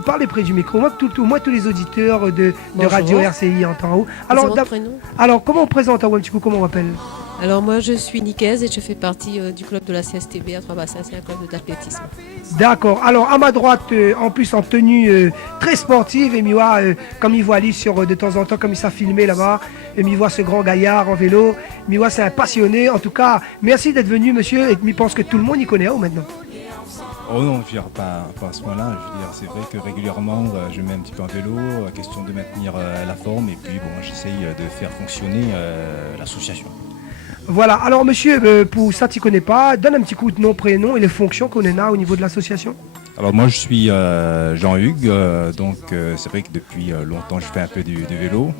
parlez près du micro. Moi, tous les auditeurs de Radio RCI entendent en haut. Alors, comment on présente un petit coup, comment on appelle? Alors moi je suis Nicaise et je fais partie du club de la CSTB à Trois-Bassins, c'est un club d'athlétisme. D'accord, alors à ma droite, en plus en tenue très sportive, et Miwa, comme il voit Ali sur de temps en temps, comme il s'est filmé là-bas, et Miwa ce grand gaillard en vélo, Miwa c'est un passionné, en tout cas, merci d'être venu monsieur, et je pense que tout le monde y connaît maintenant. Oh non, je veux dire, pas à ce point-là. Je veux dire, c'est vrai que régulièrement, je mets un petit peu en vélo, question de maintenir la forme, et puis bon, j'essaye de faire fonctionner l'association. Voilà, alors monsieur, pour ça tu connais pas, donne un petit coup de nom, prénom et les fonctions qu'on a au niveau de l'association. Alors moi je suis Jean-Hugues, donc c'est vrai que depuis longtemps je fais un peu du vélo,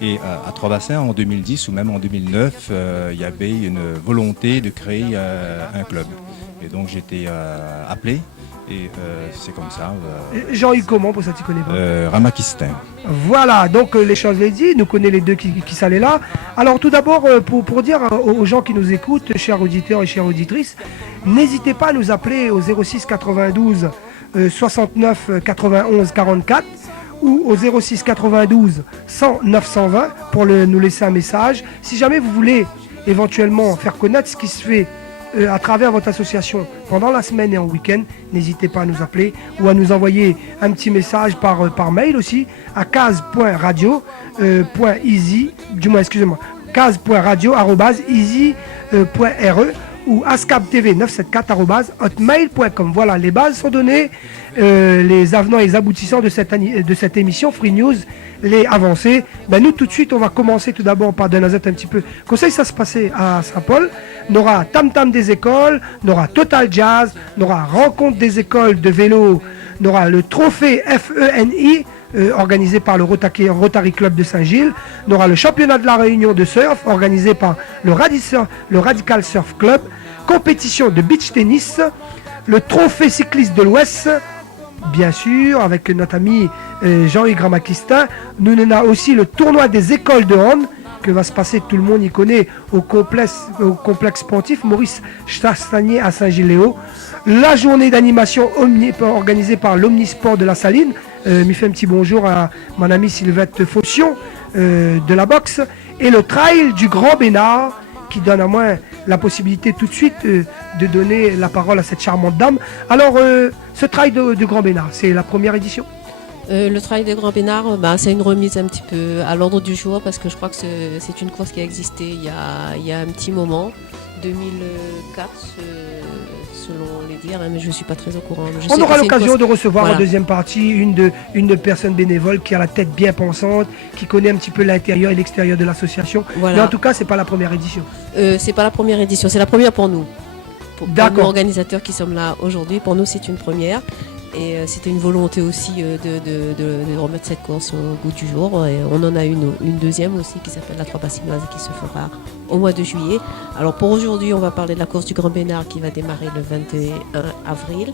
et à Trois-Bassins en 2010 ou même en 2009, il y avait une volonté de créer un club. Et donc j'ai été appelé, et c'est comme ça. Jean-Hugues comment, pour ça tu connais pas Ramakistin. Voilà, donc les choses les dit, nous connaissons les deux qui s'allaient là. Alors tout d'abord, pour dire aux gens qui nous écoutent, chers auditeurs et chères auditrices, n'hésitez pas à nous appeler au 06 92 69 91 44 ou au 06 92 100 920 pour nous laisser un message. Si jamais vous voulez éventuellement faire connaître ce qui se fait à travers votre association pendant la semaine et en week-end, n'hésitez pas à nous appeler ou à nous envoyer un petit message par mail aussi à case.radio@easy.re ou ascaptv974@hotmail.com. Voilà, les bases sont données, les avenants et les aboutissants de cette émission Free News, les avancées. Nous tout de suite, on va commencer tout d'abord par donner un petit peu. Conseil, ça se passait à Saint-Paul. On aura Tam Tam des écoles, on aura Total Jazz, on aura Rencontre des écoles de vélo, on aura le trophée FENI organisé par le Rotary Club de Saint-Gilles, on aura le championnat de la Réunion de surf organisé par le Radical Surf Club, compétition de beach tennis, le trophée cycliste de l'Ouest, bien sûr, avec notre ami Jean-Hugues Ramakistin. Nous on a aussi le tournoi des écoles de hand que va se passer, tout le monde y connaît, au complexe sportif Maurice Chastanier à Saint-Gilles-Léo. La journée d'animation organisée par l'Omnisport de la Saline. M'y fait un petit bonjour à mon ami Sylvette Faution de la boxe. Et le trail du Grand Bénard qui donne à moi la possibilité tout de suite de donner la parole à cette charmante dame. Alors, ce trail de Grand Bénard, c'est la première édition? Le trail de Grand Bénard, c'est une remise un petit peu à l'ordre du jour parce que je crois que c'est une course qui a existé il y a un petit moment, 2004 selon les dires, mais je ne suis pas très au courant. On aura l'occasion de recevoir en deuxième partie une personne bénévole qui a la tête bien pensante, qui connaît un petit peu l'intérieur et l'extérieur de l'association. Voilà. Mais en tout cas, c'est pas la première édition. C'est pas la première édition, c'est la première pour nous. Pour nous organisateurs qui sommes là aujourd'hui, pour nous c'est une première. Et c'était une volonté aussi de remettre cette course au goût du jour. Et on en a une deuxième aussi qui s'appelle la Trois-Bassinoise qui se fera au mois de juillet. Alors pour aujourd'hui, on va parler de la course du Grand Bénard qui va démarrer le 21 avril.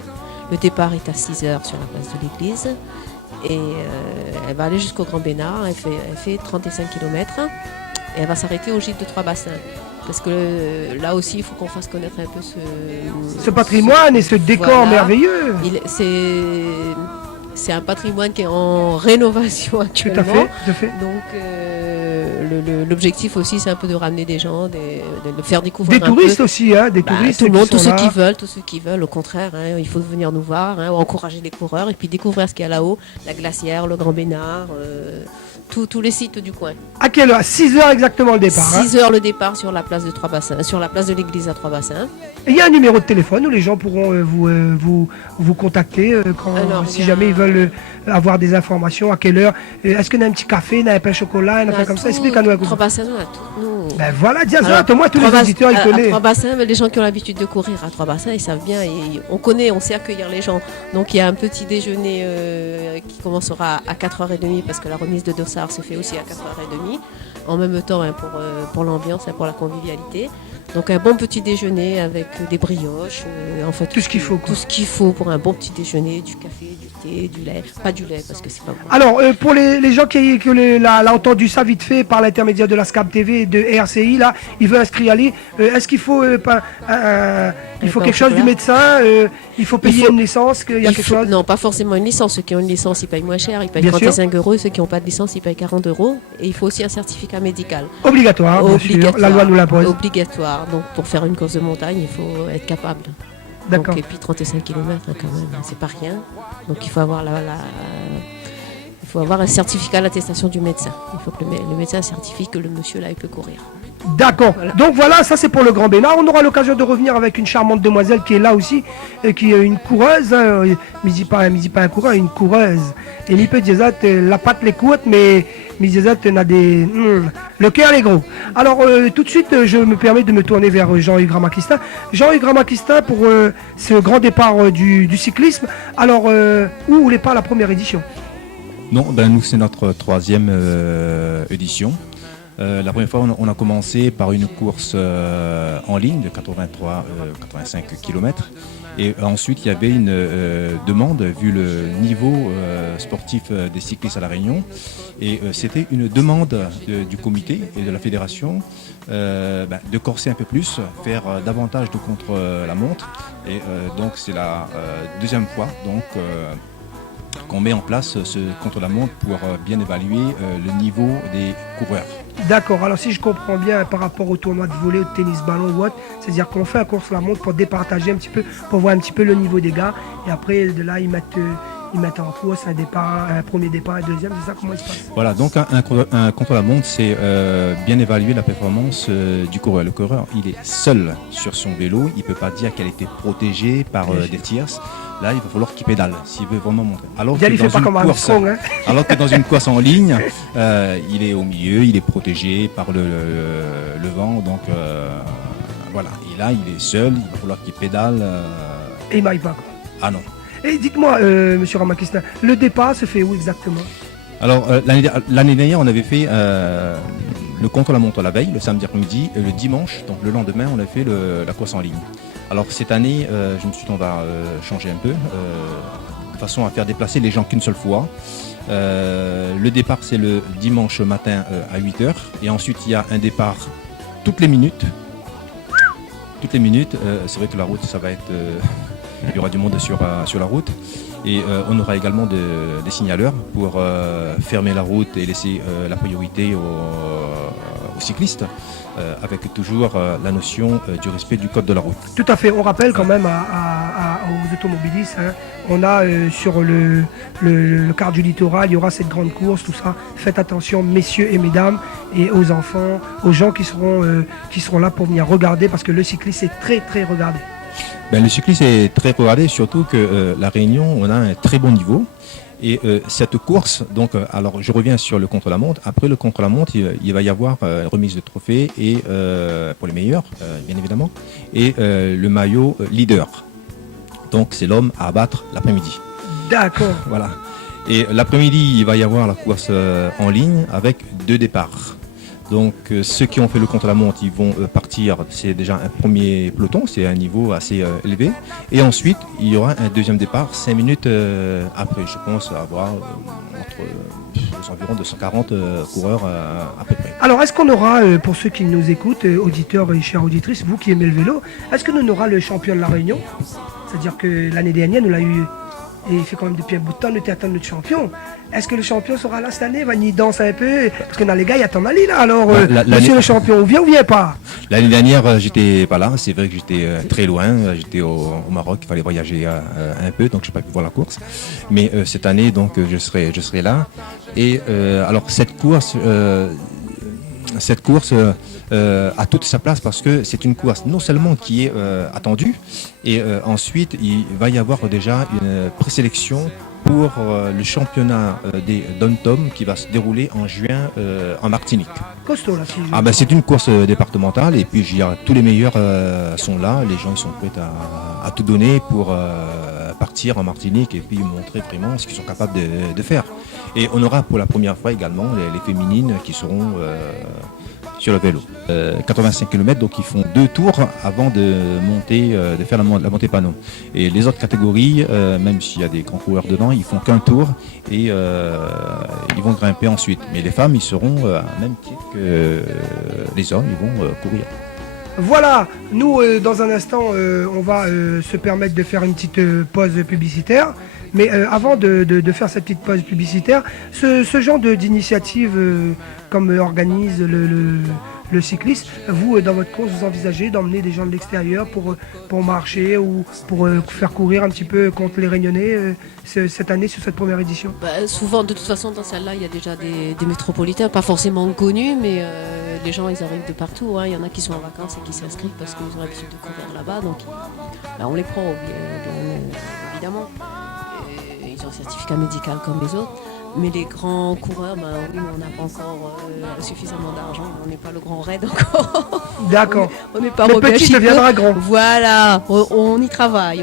Le départ est à 6h sur la place de l'église. Et elle va aller jusqu'au Grand Bénard. Elle fait 35 km. Et elle va s'arrêter au gîte de Trois-Bassins. Parce que là aussi, il faut qu'on fasse connaître un peu ce patrimoine et ce décor merveilleux. C'est un patrimoine qui est en rénovation actuellement. Tout à fait. Donc l'objectif aussi, c'est un peu de ramener des gens, de faire découvrir des touristes aussi, des touristes. Tout le monde, tous ceux qui veulent. Au contraire, il faut venir nous voir, encourager les coureurs et puis découvrir ce qu'il y a là-haut, la glacière, le Grand Bénard. Tous les sites du coin. À quelle heure? 6h exactement le départ. 6h le départ sur la place de Trois-Bassins, sur la place de l'église à Trois-Bassins. Il y a un numéro de téléphone où les gens pourront vous contacter si jamais ils veulent avoir des informations. À quelle heure? Est-ce qu'on a un petit café, un pain au chocolat, un affaire comme ça? Explique à nous. Trois-Bassins, on a tout. Nous. Ben voilà, dis-moi, tous les auditeurs ils connaissent. À Trois-Bassins, les gens qui ont l'habitude de courir à Trois-Bassins, ils savent bien. On sait accueillir les gens. Donc il y a un petit déjeuner qui commencera à 4h30 parce que la remise de dossard se fait aussi à 4h30. En même temps pour l'ambiance, pour la convivialité. Donc un bon petit déjeuner avec des brioches, enfin Tout ce qu'il faut, quoi. tout ce qu'il faut pour un bon petit déjeuner, du café, du thé, du lait, pas du lait parce que c'est pas bon. Alors, pour les gens qui l'ont entendu ça vite fait par l'intermédiaire de la SCAP TV et de RCI, là, ils veulent inscrire aller. Est-ce qu'il faut, il faut quelque chose du médecin il faut payer une licence qu'il y a quelque chose? Non, pas forcément une licence. Ceux qui ont une licence, ils payent moins cher, ils payent Bien 35 euros. Ceux qui n'ont pas de licence, ils payent 40 euros. Et il faut aussi un certificat médical. Obligatoire, bien sûr. La loi nous l'impose. Obligatoire. Donc pour faire une course de montagne, il faut être capable. D'accord. Donc, et puis 35 km quand même, c'est pas rien. Donc il faut avoir il faut avoir un certificat d'attestation du médecin. Il faut que le médecin certifie que le monsieur là il peut courir. D'accord. Voilà. Donc voilà, ça c'est pour le Grand Bénard. On aura l'occasion de revenir avec une charmante demoiselle qui est là aussi, qui est une coureuse. Mais dis pas un coureur, une coureuse. Et mi peut dire la patte les courte, mais mi dit n'a des le cœur est gros. Alors tout de suite, je me permets de me tourner vers Jean-Hugues Ramakistin. Jean-Hugues Ramakistin pour ce grand départ du cyclisme. Alors où voulait pas la première édition? Non, nous c'est notre troisième édition. La première fois, on a commencé par une course en ligne de 83-85 km. Et ensuite, il y avait une demande, vu le niveau sportif des cyclistes à La Réunion. Et c'était une demande du comité et de la fédération de corser un peu plus, faire davantage de contre-la-montre. Et donc, c'est la deuxième fois qu'on met en place ce contre-la-montre pour bien évaluer le niveau des coureurs. D'accord, alors si je comprends bien par rapport au tournoi de volley, au tennis ballon ou autre, c'est-à-dire qu'on fait un course-la-montre pour départager un petit peu, pour voir un petit peu le niveau des gars, et après de là ils mettent en course un premier départ, un deuxième, c'est ça comment il se passe? Voilà, donc un contre-la-montre, c'est bien évaluer la performance du coureur. Le coureur, il est seul sur son vélo, il ne peut pas dire qu'elle était protégée par des tierces. Là, il va falloir qu'il pédale s'il veut vraiment montrer. Alors que dans une course en ligne, il est au milieu, il est protégé par le vent. Donc voilà, et là, il est seul, il va falloir qu'il pédale. Et il m'arrive pas, quoi. Ah non. Et dites-moi, monsieur Ramakistin, le départ se fait où exactement? Alors, l'année dernière, on avait fait le contre-la-montre la veille, le samedi après-midi, et le dimanche, donc le lendemain, on a fait la course en ligne. Alors cette année, je me suis dit on va changer un peu, de façon à faire déplacer les gens qu'une seule fois. Le départ c'est le dimanche matin à 8h et ensuite il y a un départ toutes les minutes. C'est vrai que la route ça va être... il y aura du monde sur la route et on aura également des signaleurs pour fermer la route et laisser la priorité aux cyclistes. Avec toujours la notion du respect du code de la route. Tout à fait, on rappelle quand même aux automobilistes, on a sur le quart du littoral, il y aura cette grande course, tout ça. Faites attention, messieurs et mesdames, et aux enfants, aux gens qui seront là pour venir regarder, parce que le cycliste est très très regardé. Le cycliste est très regardé, surtout que La Réunion, on a un très bon niveau. Et cette course, donc, alors je reviens sur le contre-la-montre. Après le contre-la-montre, il va y avoir remise de trophée et pour les meilleurs, bien évidemment, et le maillot leader. Donc c'est l'homme à abattre l'après-midi. D'accord. Voilà. Et l'après-midi, il va y avoir la course en ligne avec 2 départs. Donc ceux qui ont fait le contre-la-montre, ils vont partir, c'est déjà un premier peloton, c'est un niveau assez élevé. Et ensuite, il y aura un deuxième départ 5 minutes après. Je pense avoir entre environ 240 coureurs à peu près. Alors est-ce qu'on aura, pour ceux qui nous écoutent, auditeurs et chères auditrices, vous qui aimez le vélo, est-ce que nous aura le champion de La Réunion? C'est-à-dire que l'année dernière, nous l'a eu... Et il fait quand même depuis un bout de temps, nous attendons notre champion. Est-ce que le champion sera là cette année? Va y danser un peu? Parce que dans les gars, il y a Tanali là. Alors, monsieur le champion, vient ou vient pas? L'année dernière, j'étais pas là. C'est vrai que j'étais très loin. J'étais au Maroc. Il fallait voyager un peu, donc je n'ai pas pu voir la course. Mais cette année, donc, je serai là. Et alors, cette course a toute sa place parce que c'est une course non seulement qui est attendue, et ensuite il va y avoir déjà une présélection pour le championnat des Dom-Tom qui va se dérouler en juin en Martinique. Costaud là. C'est une course départementale et puis tous les meilleurs sont là, les gens ils sont prêts à tout donner pour partir en Martinique et puis montrer vraiment ce qu'ils sont capables de faire. Et on aura pour la première fois également les féminines qui seront sur le vélo. 85 km, donc ils font 2 tours avant de monter, de faire la montée panneau. Et les autres catégories, même s'il y a des grands coureurs dedans, ils font qu'un tour et ils vont grimper ensuite. Mais les femmes, ils seront à même titre que les hommes, ils vont courir. Voilà, nous dans un instant on va se permettre de faire une petite pause publicitaire. Mais avant de faire cette petite pause publicitaire, ce genre d'initiative comme organise le cycliste, vous dans votre course, vous envisagez d'emmener des gens de l'extérieur pour marcher ou pour faire courir un petit peu contre les Réunionnais cette année sur cette première édition? Souvent, de toute façon, dans celle-là, il y a déjà des métropolitains, pas forcément connus, mais les gens, ils arrivent de partout. Hein. Il y en a qui sont en vacances et qui s'inscrivent parce qu'ils ont l'habitude de courir là-bas. Donc, on les prend, évidemment. Ils ont un certificat médical comme les autres. Mais les grands coureurs, oui, on n'a pas encore suffisamment d'argent. On n'est pas le grand raid encore. D'accord. On n'est pas le petit deviendra grand. Voilà, on y travaille,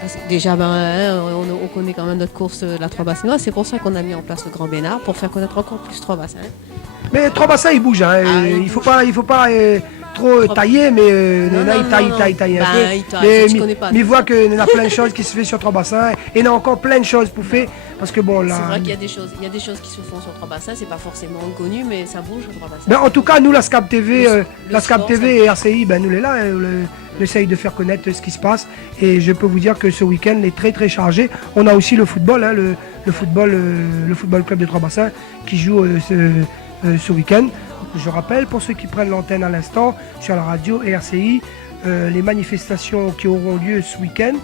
Parce que déjà, on connaît quand même notre course, la Trois-Bassins. C'est pour ça qu'on a mis en place le Grand Bénard, pour faire connaître encore plus Trois-Bassins. Mais Trois-Bassins, il bouge. Hein. Il faut pas trop tailler, mais il taille un peu. Mais il voit qu'il y a plein de choses qui se fait sur Trois-Bassins. Et il y a encore plein de choses pour faire. Parce que bon, là. C'est vrai qu'il y a des choses qui se font sur Trois-Bassins, c'est pas forcément connu, mais ça bouge sur Trois-Bassins. Ben, en tout cas, nous, la SCAP TV, et RCI, nous, est là. On essaye de faire connaître ce qui se passe. Et je peux vous dire que ce week-end est très très chargé. On a aussi le football, hein, le football club de Trois-Bassins qui joue ce week-end. Je rappelle, pour ceux qui prennent l'antenne à l'instant, sur la radio et RCI, les manifestations qui auront lieu ce week-end.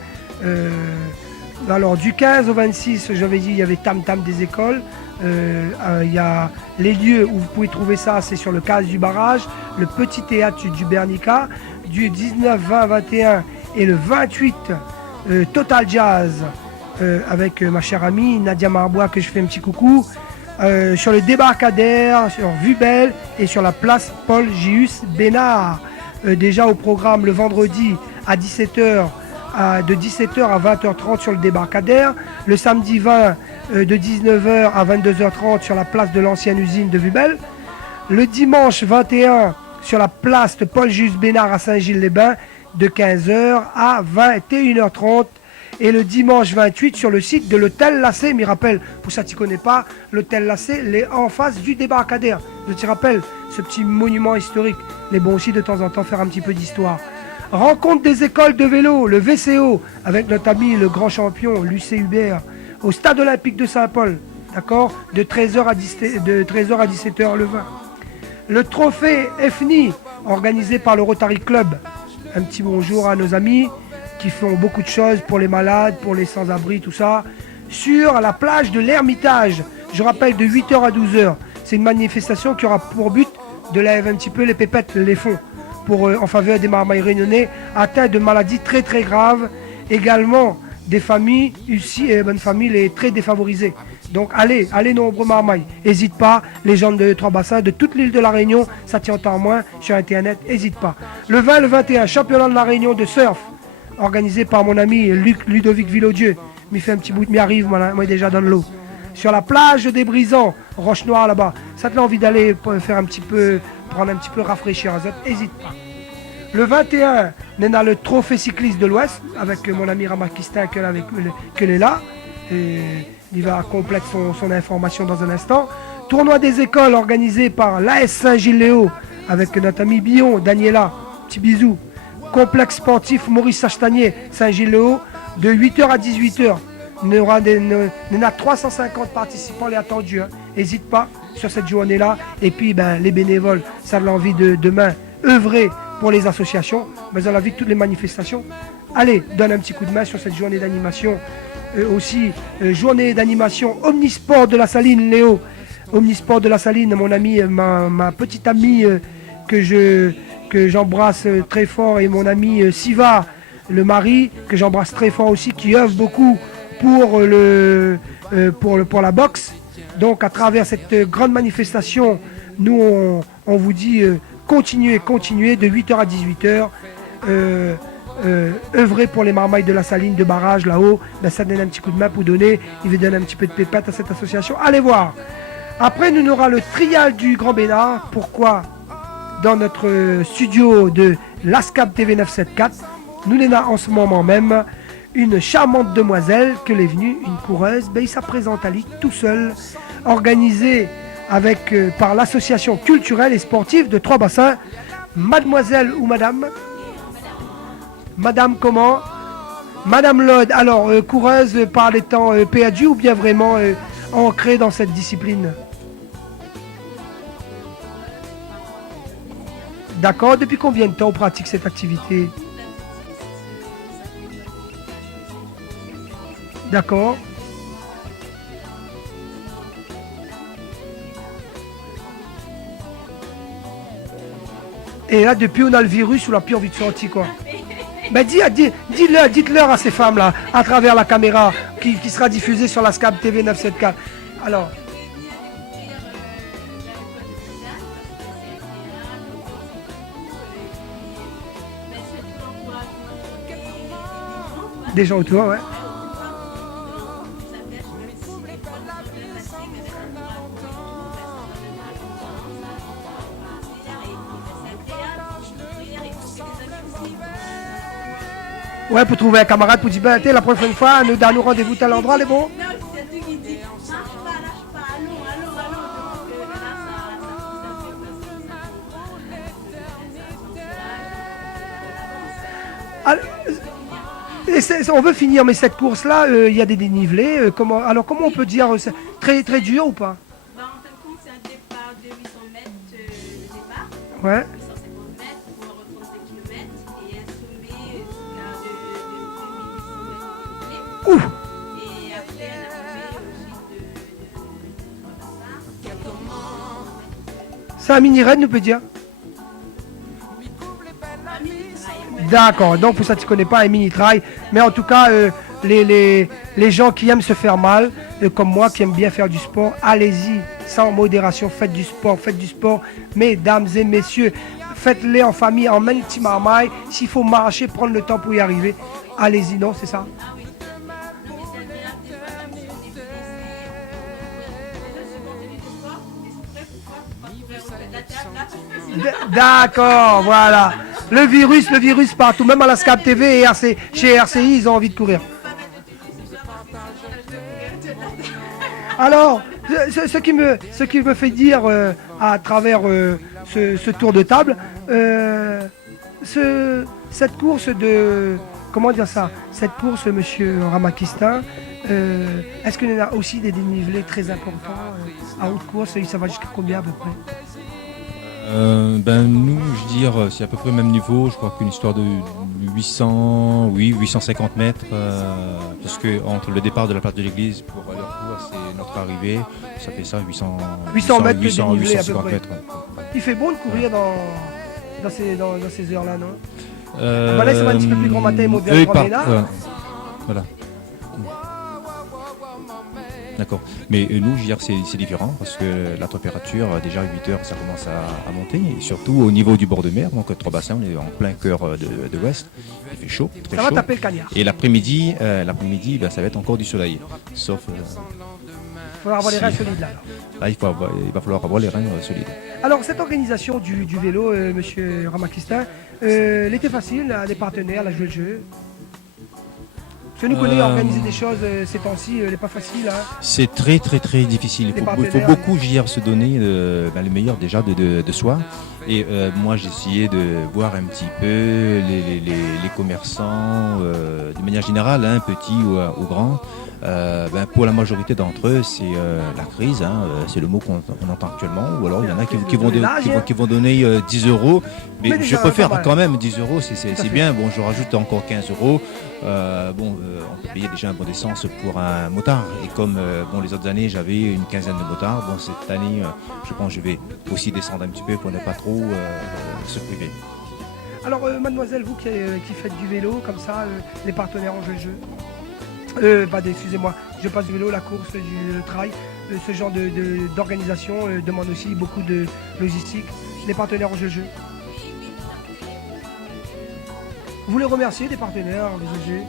Alors du 15 au 26, j'avais dit, il y avait Tam Tam des écoles. Il y a les lieux où vous pouvez trouver ça, c'est sur le casse du barrage, le petit théâtre du Bernica, du 19, 20, 21 et le 28 Total Jazz avec ma chère amie Nadia Marbois, que je fais un petit coucou. Sur le débarcadère, sur Vubel et sur la place Paul Gius Bénard. Déjà au programme le vendredi à 17h, de 17h à 20h30 sur le débarcadère. Le samedi 20 de 19h à 22h30 sur la place de l'ancienne usine de Vubel. Le dimanche 21 sur la place de Paul Gius Bénard à Saint-Gilles-les-Bains de 15h à 21h30. Et le dimanche 28 sur le site de l'hôtel Lacé. Mais rappelle, pour ça tu ne connais pas, l'hôtel Lacé, il est en face du débarcadère. Je te rappelle, ce petit monument historique. Il est bon aussi de temps en temps faire un petit peu d'histoire. Rencontre des écoles de vélo, le VCO, avec notre ami le grand champion Lucé Hubert, au stade olympique de Saint-Paul, d'accord, de 13h à 17h le 20. Le trophée EFNI, organisé par le Rotary Club. Un petit bonjour à nos amis qui font beaucoup de choses pour les malades, pour les sans-abri, tout ça, sur la plage de l'Ermitage. Je rappelle, de 8h à 12h. C'est une manifestation qui aura pour but de laver un petit peu les pépettes, les fonds, en faveur des marmailles réunionnais atteints de maladies très très graves. Également, des familles, ici, bonnes familles, les très défavorisées. Donc allez nombreux marmailles. N'hésite pas, les gens de Trois-Bassins, de toute l'île de la Réunion, ça tient en moins sur Internet, n'hésite pas. Le 20, le 21, championnat de la Réunion de surf, organisé par mon ami Ludovic Villodieu. Il fait un petit bout de mi-arrive, moi déjà dans l'eau. Sur la plage des Brisants, Roche Noire là-bas. Ça te l'as envie d'aller faire prendre un petit peu rafraîchir un autres, n'hésite pas. Le 21, on a le trophée cycliste de l'Ouest avec mon ami Ramakistin qui est là. Et il va compléter son information dans un instant. Tournoi des écoles organisé par l'AS Saint-Gilles-Léo avec notre ami Billon, Daniela. Petit bisou. Complexe sportif Maurice Sachtannier, Saint-Gilles-le-Haut, de 8h à 18h. Il y a 350 participants les attendus. N'hésite pas sur cette journée-là. Et puis les bénévoles, ça a l'envie de demain œuvrer pour les associations, mais dans la vie de toutes les manifestations. Allez, donne un petit coup de main sur cette journée d'animation. Aussi, journée d'animation Omnisport de la Saline, Léo. Omnisport de la Saline, mon ami, ma petite amie que j'embrasse très fort, et mon ami Siva, le mari, que j'embrasse très fort aussi, qui œuvre beaucoup pour la boxe. Donc à travers cette grande manifestation, nous on vous dit continuez de 8h à 18h. œuvrer pour les marmailles de la saline de barrage là-haut, ben, ça donne un petit coup de main pour donner, il veut donner un petit peu de pépette à cette association. Allez voir. Après, nous aura le trial du Grand Bénard. Pourquoi? Dans notre studio de l'ASCAP TV 974, nous avons en ce moment même une charmante demoiselle que l'est venue, une coureuse, ben, il se présente à lui tout seul, organisée avec, par l'association culturelle et sportive de Trois-Bassins. Mademoiselle ou madame? Madame comment? Madame Lode, alors coureuse par les temps PADU ou bien vraiment ancrée dans cette discipline? D'accord, depuis combien de temps on pratique cette activité? D'accord. Et là, depuis, on a le virus, on n'a plus envie de sortir, quoi. Ben, dites-leur à ces femmes-là, à travers la caméra, qui sera diffusée sur la SCAP TV 974. Alors. Des gens autour, ouais. Ouais, pour trouver un camarade pour dire, ben, la prochaine fois, nous donnons rendez-vous à tel endroit, les bons. On veut finir, mais cette course-là, il y a des dénivelés. Comment on peut dire, très, très dur ou pas? En fin de compte, c'est un départ de 800 mètres de départ. Ouais. 850 mètres pour 35 km et un sommet de 2800 mètres. Ouf. Et après, un arrivée aussi de 3 bassins. C'est un mini-raid, nous peut dire? D'accord, donc pour ça tu connais pas un mini-trail, mais en tout cas les gens qui aiment se faire mal, comme moi qui aiment bien faire du sport, allez-y, sans modération, faites du sport, mesdames et messieurs, faites-les en famille, en même petit marmaille, s'il faut marcher, prendre le temps pour y arriver, allez-y, non, c'est ça? D'accord, voilà. Le virus partout, même à la SCAP TV et chez RCI, ils ont envie de courir. Alors, ce qui me fait dire à travers ce tour de table, cette course de... Comment dire ça? Cette course, monsieur Ramakistan, est-ce qu'il y a aussi des dénivelés très importants à haute course? Ça va jusqu'à combien à peu près? Nous, je veux dire, c'est à peu près le même niveau. Je crois qu'une histoire de 850 mètres, parce que entre le départ de la place de l'église pour aller au cours, c'est notre arrivée, ça fait ça, 800 mètres, 850 mètres. Il fait bon de courir dans ces heures-là, non? Là, c'est un petit peu plus grand matin et moderne. Voilà. D'accord. Mais nous, je veux dire, c'est différent parce que la température, déjà à 8 heures, ça commence à monter. Et surtout au niveau du bord de mer, donc Trois-Bassins, on est en plein cœur de l'ouest. Il fait chaud, très chaud. Ça va taper le cagnard. Et l'après-midi, ça va être encore du soleil. Sauf... il faudra avoir les reins solides là. Là, il va falloir avoir les reins solides. Alors, cette organisation du vélo, monsieur Ramakistan, elle était facile, à des partenaires, elle a joué le jeu. Parce que nous connaissons organiser des choses ces temps-ci, elle n'est pas facile. Hein. C'est très très très difficile. Il faut beaucoup se donner le meilleur déjà de soi. Et moi j'ai essayé de voir un petit peu les commerçants de manière générale, hein, petits ou grands. Pour la majorité d'entre eux, c'est la crise, hein, c'est le mot qu'on entend actuellement. Ou alors il y en a qui vont donner 10 euros. Mais je préfère quand même 10 euros, c'est bien. Bon, je rajoute encore 15 euros. On peut payer déjà un bon d'essence pour un motard. Et comme les autres années, j'avais une quinzaine de motards. Bon, cette année, je pense que je vais aussi descendre un petit peu pour ne pas trop se priver. Alors, mademoiselle, vous qui faites du vélo, comme ça, les partenaires ont joué le jeu. Excusez-moi, je passe du vélo, la course, du trail, ce genre d'organisation demande aussi beaucoup de logistique. Les partenaires ont joué le jeu. Vous voulez remercier des partenaires, les OG?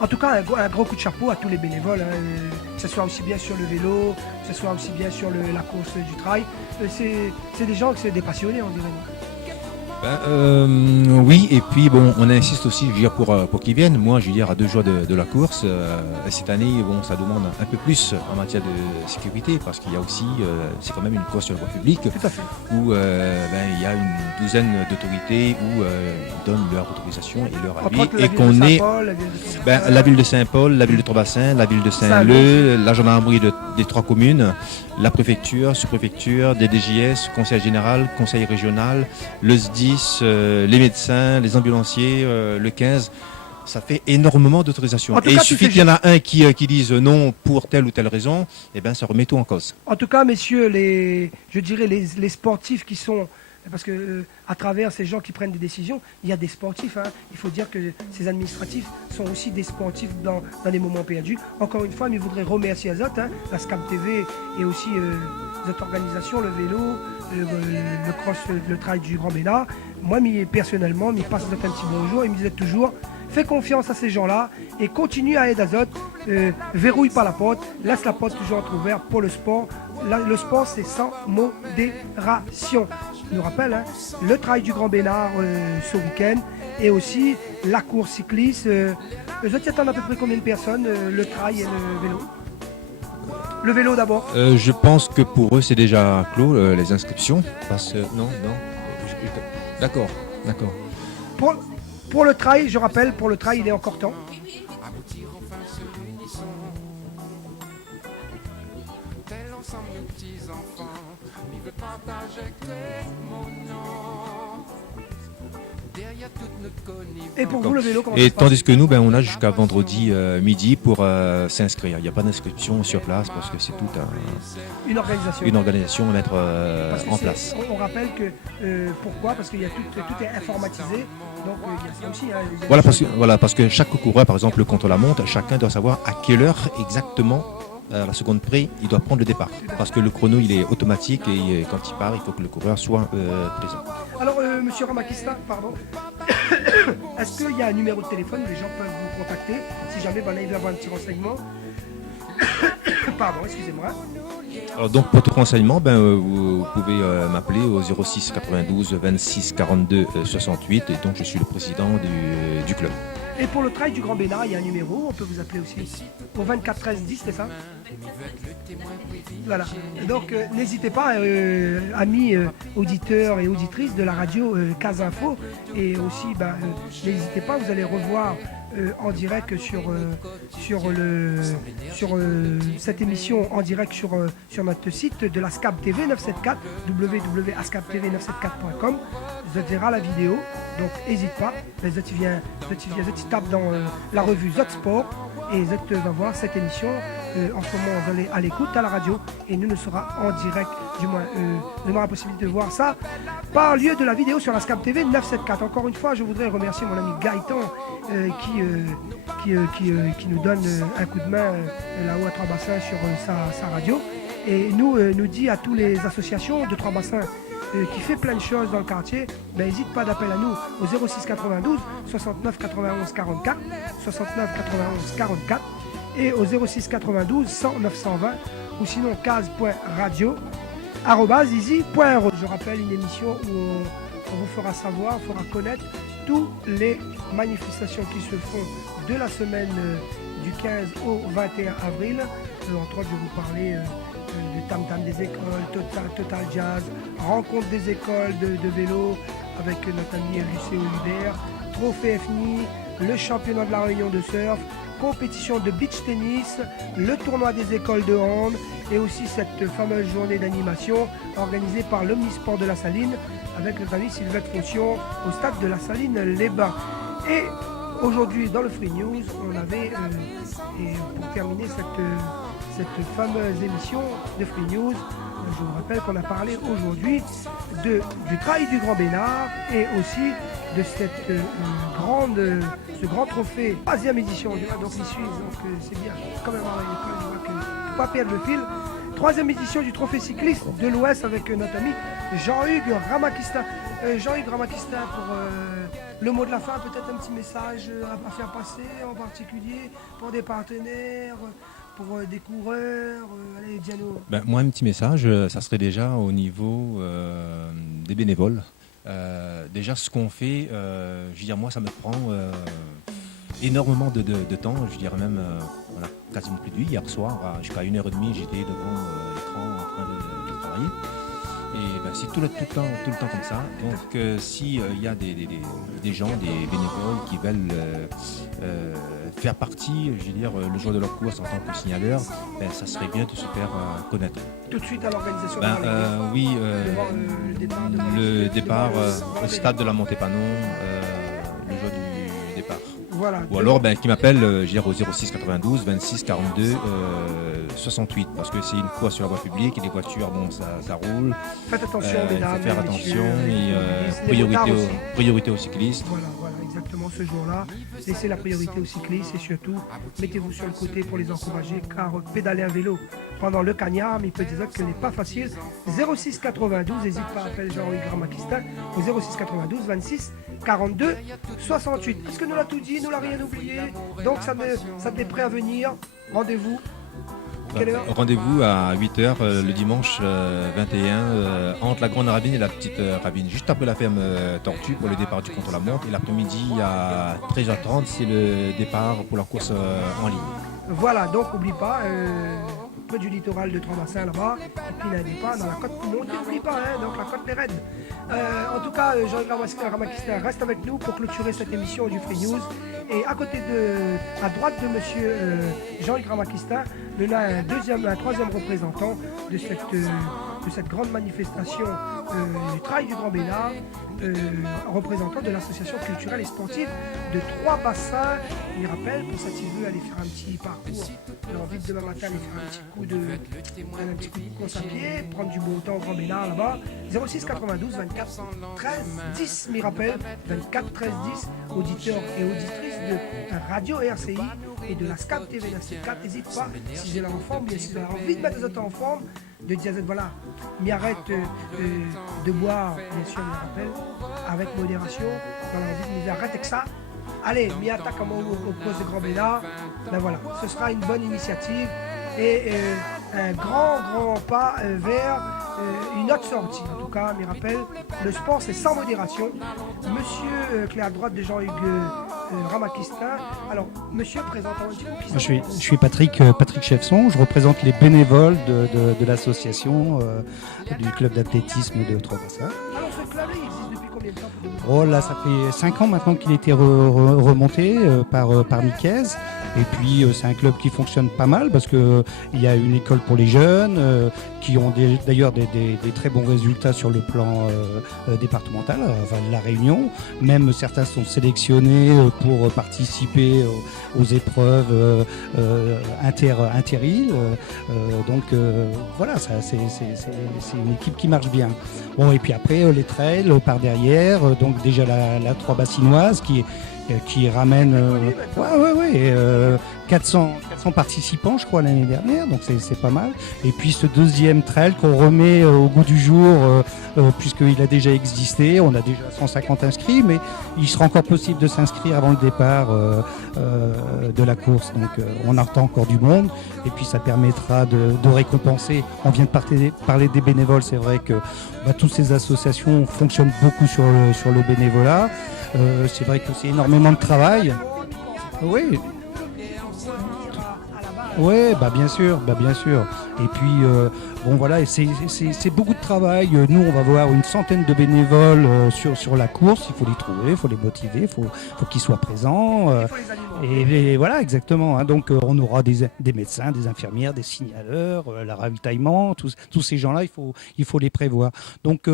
En tout cas, un gros coup de chapeau à tous les bénévoles, hein, que ce soit aussi bien sur le vélo, que ce soit aussi bien sur la course du trail. C'est des gens, c'est des passionnés, on dirait. Oui, et puis bon, on insiste aussi, je veux dire, pour qu'ils viennent. Moi, je veux dire, à 2 jours de la course, cette année, bon, ça demande un peu plus en matière de sécurité, parce qu'il y a aussi, c'est quand même une course sur la voie publique, Tout à fait. où il y a une douzaine d'autorités où ils donnent leur autorisation et leur Entre avis, autres, la et ville qu'on de est Saint-Paul, la ville de Saint-Paul. la ville de Saint-Paul, la ville de Trois-Bassins, la ville de Saint-Leu, la gendarmerie des 3 communes, la préfecture, sous-préfecture, des DGS, conseil général, conseil régional, le SDIS, les médecins, les ambulanciers, le 15. Ça fait énormément d'autorisations. Et il suffit qu'il y en a un qui dise non pour telle ou telle raison, et ben ça remet tout en cause. En tout cas, messieurs, je dirais les sportifs qui sont... Parce que à travers ces gens qui prennent des décisions, il y a des sportifs. Hein. Il faut dire que ces administratifs sont aussi des sportifs dans des moments perdus. Encore une fois, je voudrais remercier Azot, hein, la SCAP TV et aussi les autres organisations, le vélo, le cross, le trail du Grand Bénard. Moi, personnellement, je passe un petit bonjour et me disait toujours, fais confiance à ces gens-là et continue à aider Azot. Verrouille pas la porte, laisse la porte toujours entrouverte pour le sport. Le sport, c'est sans modération. Je nous rappelle, hein, le trail du Grand Bénard ce week-end et aussi la course cycliste. Eux autres, ils attendent à peu près combien de personnes, le trail et le vélo? Le vélo d'abord. Je pense que pour eux, c'est déjà clos, les inscriptions. Parce que, non. D'accord. Pour le trail, je rappelle, pour le trail, il est encore temps. Et pour vous, le vélo, comment ça Et se passe? tandis que nous, on a jusqu'à vendredi midi pour s'inscrire. Il n'y a pas d'inscription sur place parce que c'est toute Une organisation. une organisation à mettre Parce que en place. On rappelle que pourquoi? Parce qu'il y a tout est informatisé. Donc il y a ça aussi. Hein, il y a Parce que chaque coureur, par exemple, quand on la monte, chacun doit savoir à quelle heure exactement, à la seconde près, il doit prendre le départ. Parce que le chrono, il est automatique et quand il part, il faut que le coureur soit présent. Alors, monsieur Ramakista, pardon, est-ce qu'il y a un numéro de téléphone où les gens peuvent vous contacter si jamais là, ils veulent avoir un petit renseignement? Pardon, excusez-moi. Alors donc pour tout renseignement, vous pouvez m'appeler au 06 92 26 42 68 et donc je suis le président du club. Et pour le trail du Grand Bénard, il y a un numéro, on peut vous appeler aussi au 24 13 10, c'est ça? Voilà. Donc n'hésitez pas, amis auditeurs et auditrices de la radio Casinfo, et aussi n'hésitez pas, vous allez revoir en direct sur cette émission en direct sur notre site de la SCAP TV 974 www.ascaptv974.com. Vous verrez la vidéo, donc n'hésite pas. Les autres tapent dans la revue Zot Sport et les autres va voir cette émission. En ce moment, vous allez à l'écoute à la radio et nous sera en direct, du moins, nous aura la possibilité de voir ça par lieu de la vidéo sur la SCAP TV 974. Encore une fois, je voudrais remercier mon ami Gaëtan qui nous donne un coup de main là-haut à Trois-Bassins sur sa radio et nous dit à toutes les associations de Trois-Bassins qui fait plein de choses dans le quartier, n'hésite pas d'appeler à nous au 06 92 69 91 44 69 91 44 et au 06 92 100 920 ou sinon case.radio @easy.ro. Je rappelle une émission où on vous fera savoir, on fera connaître toutes les manifestations qui se font de la semaine du 15 au 21 avril. Entre autres, je vais vous parler du tam-tam des écoles, Total Jazz, rencontre des écoles de vélo avec notre ami Lucéo Hubert, Trophée FNI, le championnat de la Réunion de surf, compétition de beach tennis, le tournoi des écoles de hand et aussi cette fameuse journée d'animation organisée par l'Omnisport de la Saline avec notre ami Sylvette Fonction au stade de la Saline-les-Bains. Et aujourd'hui dans le Free News, on avait, et pour terminer cette fameuse émission de Free News. Je vous rappelle qu'on a parlé aujourd'hui du trail du Grand Bénard et aussi de cette ce grand trophée, 3e édition, donc ils suivent, donc c'est bien, quand même à l'école, je vois que faut pas perdre le fil. 3e édition du trophée cycliste de l'Ouest avec notre ami Jean-Hugues Ramakista. Jean-Hugues Ramakista, pour le mot de la fin, peut-être un petit message à faire passer en particulier pour des partenaires, pour des coureurs. Allez, dis-nous. Moi, un petit message, ça serait déjà au niveau des bénévoles. Déjà, ce qu'on fait, je veux dire, moi, ça me prend énormément de temps. Je dirais même, on a quasiment plus de vie. Hier soir, jusqu'à 1h30, j'étais devant l'écran en train de travailler. Et c'est tout le temps comme ça. Donc, s'il y a des gens, des bénévoles qui veulent faire partie, je veux dire, le jour de leur course en tant que signaleur, ça serait bien de se faire connaître. Tout de suite à l'organisation oui, le départ au voilà, stade de la Montée-Panon, le jour du départ. Voilà. Ou alors qui m'appelle, je veux dire, au 06 92 26 42 68, parce que c'est une course sur la voie publique et les voitures, bon, ça roule. Faites attention, Il mesdames, faut faire attention messieurs, et priorité aux cyclistes. Voilà, exactement ce jour-là. Laissez la priorité aux cyclistes et surtout, mettez-vous sur le côté pour les encourager, car pédaler un vélo pendant le cagnard, il peut dire que ce n'est pas facile. 06 92, n'hésite pas à appeler Jean-Hugues Ramakista au 06 92 26 42 68. Est-ce que nous l'a tout dit, nous l'a rien oublié? Donc ça t'est prêt à venir. Rendez-vous. Quelle heure? Rendez-vous à 8h le dimanche 21 entre la Grande Ravine et la Petite Ravine, juste après la ferme Tortue pour le départ du contre-la-montre. Et l'après-midi à 13h30, c'est le départ pour la course en ligne. Voilà, donc n'oublie pas, près du littoral de Trois-Bassins là-bas, et puis il y a un départ dans la côte montée, n'oublie pas, donc la côte des Raids. En tout cas, Jean-Hugues Ramakista reste avec nous pour clôturer cette émission du Free News. Et à côté à droite de monsieur Jean-Hugues Ramakista, nous avons un troisième représentant de cette grande manifestation du Trail du Grand Bénard, représentant de l'association culturelle et sportive de Trois-Bassins. Il rappelle, pour ça, s'il veut aller faire un petit parcours, il a envie de demain matin aller faire un petit coup de course à pied, prendre du beau temps au Grand Bénard là-bas. 06 92 24 13 10, il rappelle, 24 13 10, auditeurs et auditrices de Radio RCI et de la SCAP TV 94. N'hésite pas, si j'ai l'enfant en forme, bien si vous avez envie de mettre les autres en forme, de dire voilà, m'y arrête de boire, bien sûr, je rappelle, avec modération, dans la vie, m'y arrête avec ça. Allez, m'y attaque au poste de Grand Bénard. Ben voilà, ce sera une bonne initiative et un grand pas vers une autre sortie. En tout cas, m'y rappelle, le sport c'est sans modération. Monsieur qui est à droite de Jean-Hugues Ramakista. Alors, monsieur, présentons un petit peu. Je suis Patrick Chefson, je représente les bénévoles de l'association du club d'athlétisme de Trois-Bassins. Alors, ce club-là, il existe depuis combien de temps? Oh là, ça fait 5 ans maintenant qu'il a été remonté par Nicaise. Et puis c'est un club qui fonctionne pas mal parce que il y a une école pour les jeunes qui ont d'ailleurs des très bons résultats sur le plan départemental, enfin de la Réunion. Même certains sont sélectionnés pour participer aux épreuves inter-îles. Donc voilà, c'est une équipe qui marche bien. Bon, et puis après les trails par derrière, donc déjà la Trois-Bassinoise qui ramène 400 participants, je crois, l'année dernière, donc c'est pas mal. Et puis ce deuxième trail qu'on remet au goût du jour, puisqu'il a déjà existé, on a déjà 150 inscrits, mais il sera encore possible de s'inscrire avant le départ de la course. Donc on attend encore du monde, et puis ça permettra de récompenser. On vient de parler des bénévoles, c'est vrai que toutes ces associations fonctionnent beaucoup sur le bénévolat. C'est vrai que c'est énormément de travail. Oui. Oui, bien sûr. Et puis, bon voilà, c'est beaucoup de travail. Nous, on va voir une centaine de bénévoles sur la course. Il faut les trouver, il faut les motiver, il faut qu'ils soient présents. Et voilà, exactement. Hein. Donc, on aura des médecins, des infirmières, des signaleurs, le ravitaillement. Tous ces gens-là, il faut les prévoir. Donc,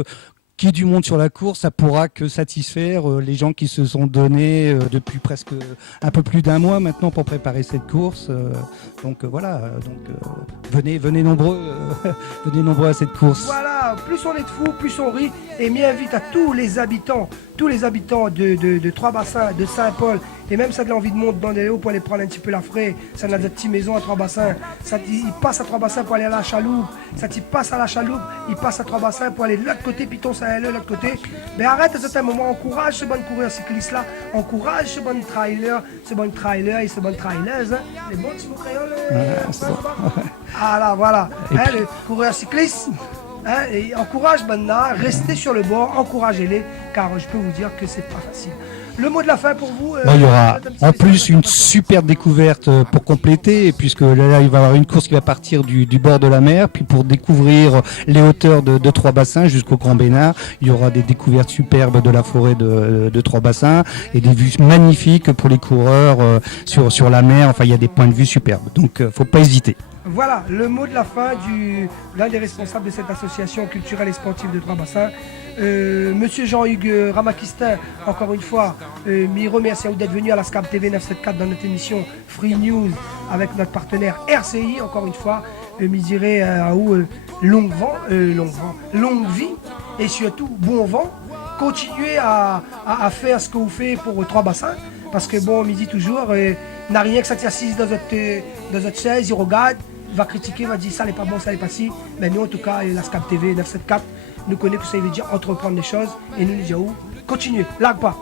qu'il y ait du monde sur la course, ça pourra que satisfaire les gens qui se sont donnés depuis presque un peu plus d'un mois maintenant pour préparer cette course. Voilà, venez nombreux, venez nombreux à cette course. Voilà, plus on est de fous, plus on rit. Et m'y invite à tous les habitants de Trois-Bassins, de Saint-Paul, et même ça de l'envie de monter dans les hauts pour aller prendre un petit peu la frais. Ça a des petites maisons à Trois-Bassins. Il passe à Trois-Bassins pour aller à la Chaloupe. Ça il passe à la Chaloupe, il passe à Trois-Bassins pour aller de l'autre côté, Piton Saint-Hélène, de l'autre côté. Mais arrête à certain moment, encourage ce bon coureur cycliste là, encourage ce bon trailer et ce bon trailers. Hein. Les bons petits mots créoles. Ah là, voilà. Hein, le coureur cycliste. Hein, et encourage maintenant, restez sur le bord, encouragez-les, car je peux vous dire que c'est pas facile. Le mot de la fin pour vous il y aura en plus une super découverte pour compléter, puisque là il va y avoir une course qui va partir du bord de la mer, puis pour découvrir les hauteurs de Trois-Bassins jusqu'au Grand Bénard, il y aura des découvertes superbes de la forêt de Trois-Bassins et des vues magnifiques pour les coureurs sur la mer. Enfin, il y a des points de vue superbes, donc faut pas hésiter. Voilà, le mot de la fin l'un des responsables de cette association culturelle et sportive de Trois-Bassins, Monsieur Jean-Hugues Ramakistin, encore une fois, m'y remercie d'être venu à la SCAP TV 974 dans notre émission Free News avec notre partenaire RCI, encore une fois, m'y dirait longue vie et surtout bon vent. Continuez à faire ce que vous faites pour Trois-Bassins, parce que bon, on me dit toujours, n'a rien que ça tient assise dans votre chaise, il regarde, il va critiquer, il va dire ça n'est pas bon, ça n'est pas si. Mais nous, en tout cas, la SCAP TV 974, nous connaissons que ça veut dire entreprendre des choses et nous disons continuez, largue pas.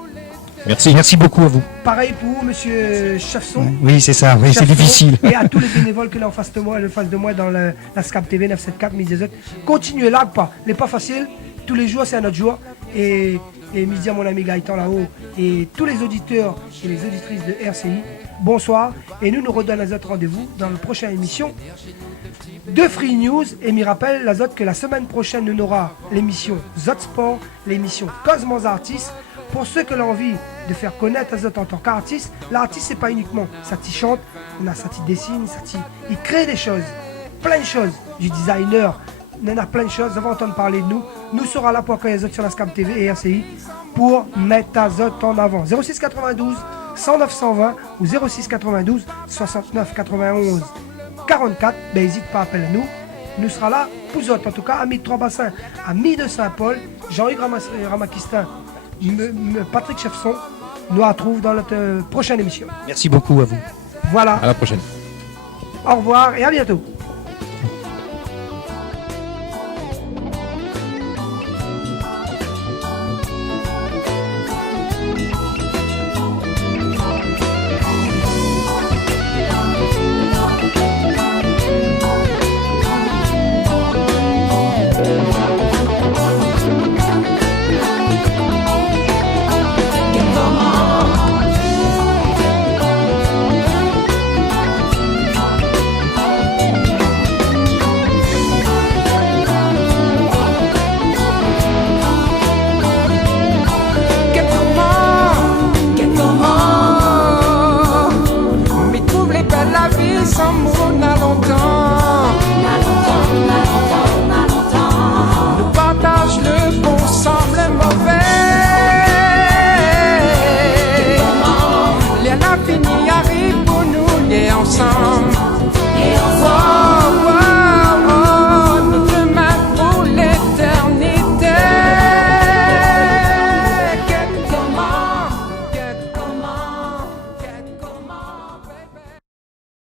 Merci beaucoup à vous. Pareil pour vous, monsieur Chefson. Oui, c'est ça, oui, c'est difficile. Et à tous les bénévoles que là en face de moi dans la SCAP TV 974, mes autres, continuez, largue pas. Ce n'est pas facile, tous les jours c'est un autre jour. Et midi à mon ami Gaëtan là-haut et tous les auditeurs et les auditrices de RCI, bonsoir. Et nous redonnons à notre rendez-vous dans la prochaine émission de Free News. Et m'y rappelle l'Azote que la semaine prochaine, nous aura l'émission Zot Sport, l'émission Cosmos Artistes. Pour ceux qui ont envie de faire connaître Azote en tant qu'artiste, l'artiste c'est pas uniquement ça qui chante, ça qui dessine, il crée des choses, plein de choses, du designer. Il y en a plein de choses, vous allez entendre parler de nous. Nous serons là pour accueillir les autres sur la SCAP TV et RCI pour mettre Azote en avant. 06 92 109 120 ou 06 92 69 91 44. N'hésite pas à appeler nous. Nous serons là pour vous autres. En tout cas, amis de Trois-Bassins, amis de Saint-Paul, Jean-Hugues Ramakistin, Patrick Chefson, nous retrouvons dans notre prochaine émission. Merci beaucoup à vous. Voilà. À la prochaine. Au revoir et à bientôt.